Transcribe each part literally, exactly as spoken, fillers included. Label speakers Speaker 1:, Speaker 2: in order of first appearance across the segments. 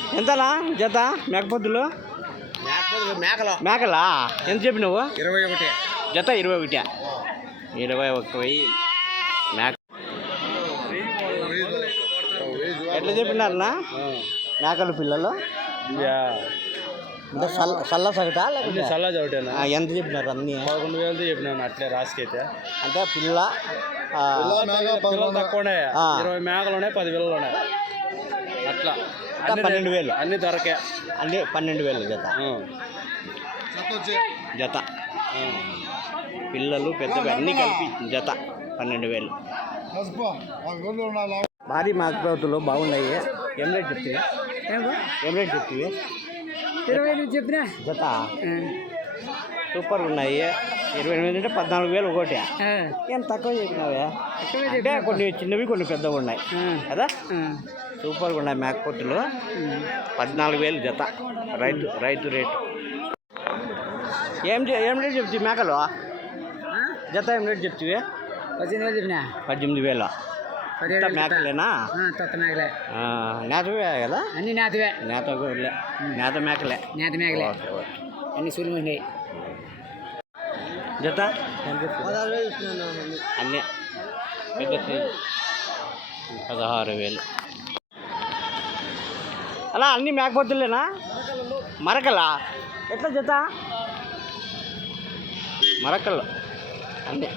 Speaker 1: ఎంతనా జత మేకపోతులు?
Speaker 2: మేకలు
Speaker 1: మేకలా ఎంత చెప్పినావు?
Speaker 2: ఇరవై ఒకటి
Speaker 1: జత ఇరవై ఒకటి ఇరవై ఒక వెయ్యి మేక. ఎట్లా చెప్పినారనా మేకలు పిల్లలు? అంటే సల్ల సల్ల సగటా లేకపోతే
Speaker 2: సల్లా చోటేనా?
Speaker 1: ఎంత చెప్పినారు? అన్ని
Speaker 2: పదకొండు వేలతో చెప్పినాను అట్లే రాసుకైతే.
Speaker 1: అంటే పిల్ల
Speaker 2: పిల్లలు తక్కువ ఉన్నాయి, ఇరవై మేకలు ఉన్నాయి, పది పిల్లలు ఉన్నాయి అట్లా.
Speaker 1: పన్నెండు వేలు
Speaker 2: అన్ని ధరకే,
Speaker 1: అన్ని పన్నెండు వేలు జత జత పిల్లలు పెద్దవి అన్నీ కలిపి జత పన్నెండు వేలు. భారీ మేకపోతులు బాగున్నాయి. ఏం రేట్ చెప్తివి? ఏం రేట్ చెప్తివి?
Speaker 3: ఇరవై ఎనిమిది చెప్పినా
Speaker 1: జత సూపర్ ఉన్నాయి. ఇరవై ఎనిమిది అంటే పద్నాలుగు వేలు ఒకటి. ఏం తక్కువ చెప్పినావే? అంటే కొన్ని చిన్నవి కొన్ని పెద్దవి ఉన్నాయి కదా. సూపర్గా ఉన్నాయి మేకపోతులు. పద్నాలుగు వేలు జత రైతు రైతు రేటు. ఏం ఏం రేటు చెప్తావు మేకలు? జత ఏం రేటు చెప్తివి?
Speaker 3: పద్దెనిమిది వేలు చెప్పినా.
Speaker 1: పద్దెనిమిది వేలు మేకలేనా?
Speaker 3: మేకలే
Speaker 1: నేతవే కదా?
Speaker 3: అన్ని నేతవే.
Speaker 1: నేత నేత మేకలే
Speaker 3: నేత మేకలే అన్ని సులువున్నాయి.
Speaker 1: జత అన్నీ పెద్ద సైజు పదహారు వేలు. అలా అన్నీ మేకపోతులేనా? మరకలా ఎట్లా జత? మరకలు అన్నీ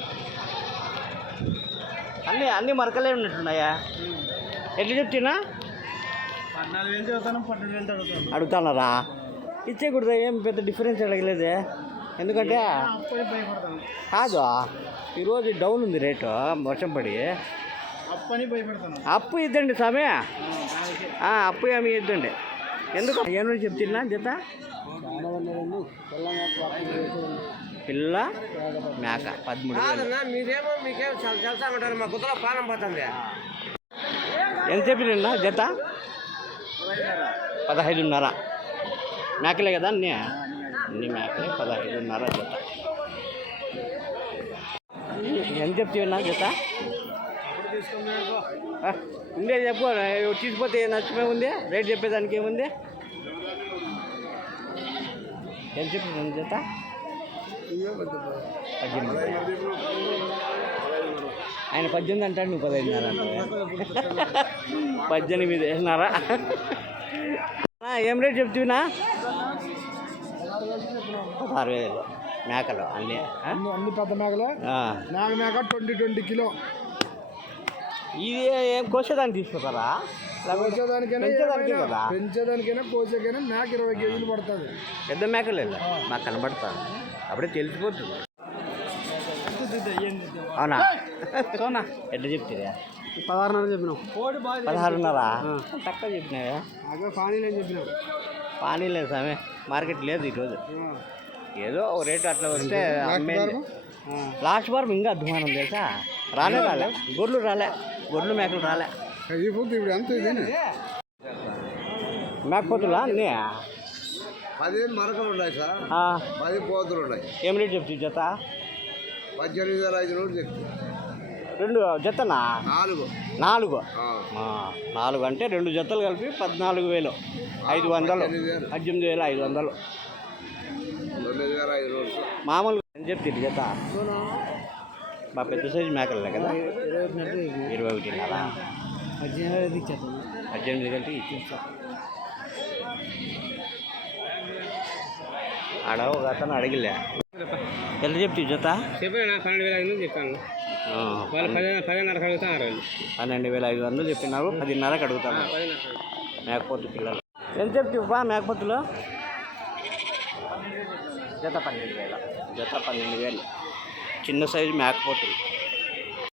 Speaker 1: అన్నీ అన్నీ మరకలే ఉన్నట్టున్నాయా? ఎట్లా చెప్తున్నా?
Speaker 2: పద్నాలుగు వేలు చదువుతాను, పన్నెండు వేలు చదువుతాను.
Speaker 1: అడుగుతున్నారా? ఇచ్చేకూడదు. ఏం పెద్ద డిఫరెన్స్ అడగలేదే. ఎందుకంటే కాదు, ఈరోజు డౌన్ ఉంది రేటు, వర్షం పడి.
Speaker 2: అప్పని భయపడతాను.
Speaker 1: అప్పు ఇద్దండి స్వామి, అప్పు ఏమి ఇద్దండి. ఎందుకు ఏమో చెప్తున్నా జత? పిల్ల మేక పదమూడు వేలు.
Speaker 2: మీరేమో మీకేం తెలుసా ఉంటారు, మా గుద్దలో ప్రాణం పోతుంది.
Speaker 1: ఎంత చెప్పినా జత? పదహైదున్నర మేకలే కదా అన్నీ? అన్ని మేకలే పదహైదున్నర జత. ఎంత చెప్తున్నా జత? ఉండే చెప్పు, తీసుకుపోతే నష్టమే ఉంది. రేట్ చెప్పేదానికి ఏముంది? ఎంత చెప్పిన జత? పద్దెనిమిది. ఆయన పద్దెనిమిది అంటాడు, నువ్వు పదహైదున్నర అంటే పద్దెనిమిది వేసినారా? ఏం రేట్ చెప్తున్నా? పదహారు వేలు మేకలు అన్నీ
Speaker 2: అన్ని పెద్ద మేకలు. నాగ మేక ట్వంటీ ట్వంటీ కిలో.
Speaker 1: ఇది ఏం కోసేదానికి తీసుకుంటారా? పెంచేదానికి కదా?
Speaker 2: పెంచేదానికైనా కోసేకైనా మేక ఇరవై కేజీలు పడుతుంది.
Speaker 1: పెద్ద మేకలే మాకు కనబడతాను, అప్పుడే తెలిసిపోతుంది. అవునా? అవునా? ఎట్లా చెప్తారా?
Speaker 2: పదహారున్నర చెప్పినాం.
Speaker 1: పదహారున్నరా? తక్కువ చెప్పినావా?
Speaker 2: అదే పానీలేని చెప్పినాం.
Speaker 1: పానీ లేదు స్వామి, మార్కెట్ లేదు ఈరోజు. ఏదో ఒక రేటు అట్లా వస్తే అమ్మేది. లాస్ట్ వారం ఇంకా అధ్వానం తెలుసా? రాలే రాలే గొర్రెలు రాలే, గొర్రెలు మేకలు రాలే.
Speaker 2: ఇప్పుడు ఎంత ఇది
Speaker 1: మేకపోతులా అన్నీ?
Speaker 2: పదిహేను మరకలు ఉన్నాయి సార్, పది పోతులు ఉన్నాయి.
Speaker 1: ఏం రేటు చెప్తావు జత?
Speaker 2: పద్దెనిమిది వేల ఐదు రోజులు చెప్తాను.
Speaker 1: రెండు జతనా?
Speaker 2: నాలుగు
Speaker 1: నాలుగు నాలుగు అంటే రెండు జతలు కలిపి పద్నాలుగు వేలు ఐదు వందలు పద్దెనిమిది వేల ఐదు వందలు మామూలుగా అని చెప్తుంది జత. మా పెద్ద సైజు మేకలే కదా? ఇరవై ఒకటిన్నర పద్దెనిమిది కంటే ఇచ్చేస్తా. ఆడ ఒక అతను అడిగిలే. ఎంత చెప్తావు జత?
Speaker 3: చెప్పినా పన్నెండు వేల ఐదు వందలు చెప్పాను. పదిన్నరకు అడుగుతాను.
Speaker 1: పన్నెండు వేల ఐదు వందలు చెప్పినారు, పదిన్నరకు అడుగుతాను. మేకపోతు పిల్లలు ఎంత చెప్తావా మేకపోతులు? జత పన్నెండు వేల జత పన్నెండు వేలు చిన్న సైజు మేకపోతులు.